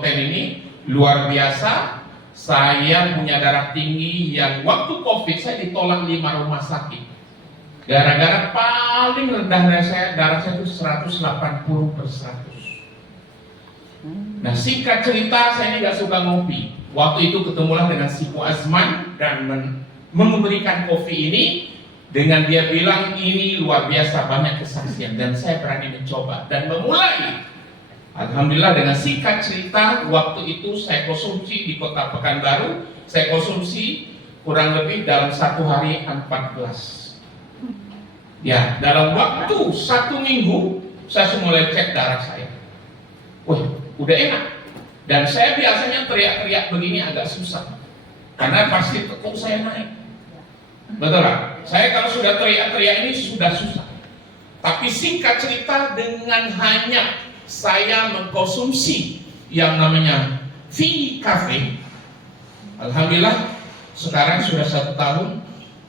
Fonten ini luar biasa. Saya punya darah tinggi yang waktu COVID saya ditolak 5 rumah sakit. Gara-gara paling rendah darah saya itu 180/100. Nah, singkat cerita, saya ini gak suka ngopi. Waktu itu ketemulah dengan si Pu Azman dan memberikan kopi ini. Dengan dia bilang ini luar biasa, banyak kesaksian, dan saya berani mencoba dan memulai. Alhamdulillah, dengan singkat cerita, waktu itu saya konsumsi di Kota Pekanbaru, saya konsumsi kurang lebih dalam 1 hari 14. Ya, dalam waktu 1 minggu saya mulai cek darah saya. Wah, udah enak. Dan saya biasanya teriak-teriak begini agak susah, karena pasti tekuk saya naik. Betul lah. Saya kalau sudah teriak-teriak ini sudah susah. Tapi singkat cerita, dengan hanya saya mengkonsumsi yang namanya V-Cafe, alhamdulillah sekarang sudah 1 tahun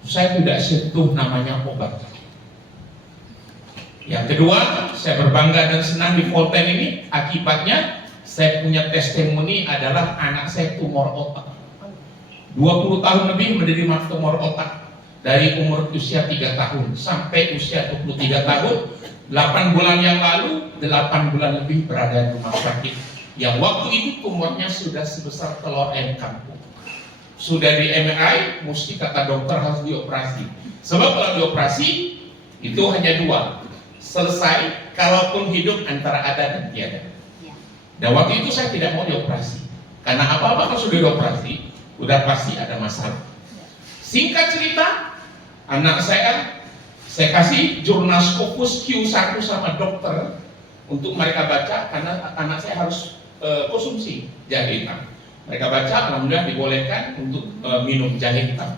saya tidak sentuh namanya obat. Yang kedua, saya berbangga dan senang di Fonten ini. Akibatnya saya punya testimoni adalah anak saya tumor otak. 20 tahun lebih menderita tumor otak. Dari umur usia 3 tahun sampai usia 23 tahun, 8 bulan yang lalu, 8 bulan lebih berada di rumah sakit. Yang waktu itu tumornya sudah sebesar telur ayam kampung. Sudah di MRI, mesti kata dokter harus dioperasi. Sebab kalau dioperasi, itu hanya 2. Selesai, kalaupun hidup antara ada dan tiada. Dan waktu itu saya tidak mau dioperasi. Karena apa-apa kalau sudah dioperasi, udah pasti ada masalah. Singkat cerita, anak saya kasih jurnal Scopus Q1 sama dokter untuk mereka baca, karena anak saya harus konsumsi jahe hitam. Mereka baca, alhamdulillah dibolehkan untuk minum jahe hitam.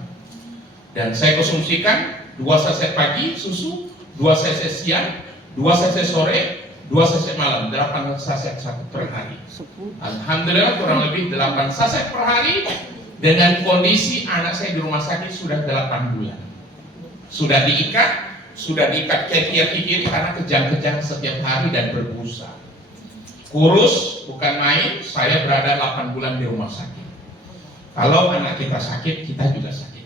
Dan saya konsumsikan 2 saset pagi susu, 2 saset siang, 2 saset sore, 2 saset malam, 8 saset per hari. Alhamdulillah kurang lebih 8 saset per hari. Dengan kondisi anak saya di rumah sakit sudah 8 bulan. Sudah diikat kaki-kiri karena kejang-kejang setiap hari dan berbusa. Kurus bukan main, saya berada 8 bulan di rumah sakit. Kalau anak kita sakit, kita juga sakit.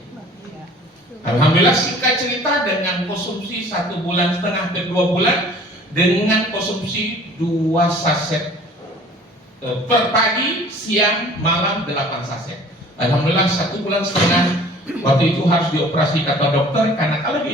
Alhamdulillah, singkat cerita, dengan konsumsi 1,5 bulan ke 2 bulan, dengan konsumsi 2 saset per pagi, siang, malam 8 saset. Alhamdulillah 1,5 bulan waktu itu harus dioperasi kata dokter, karena kalau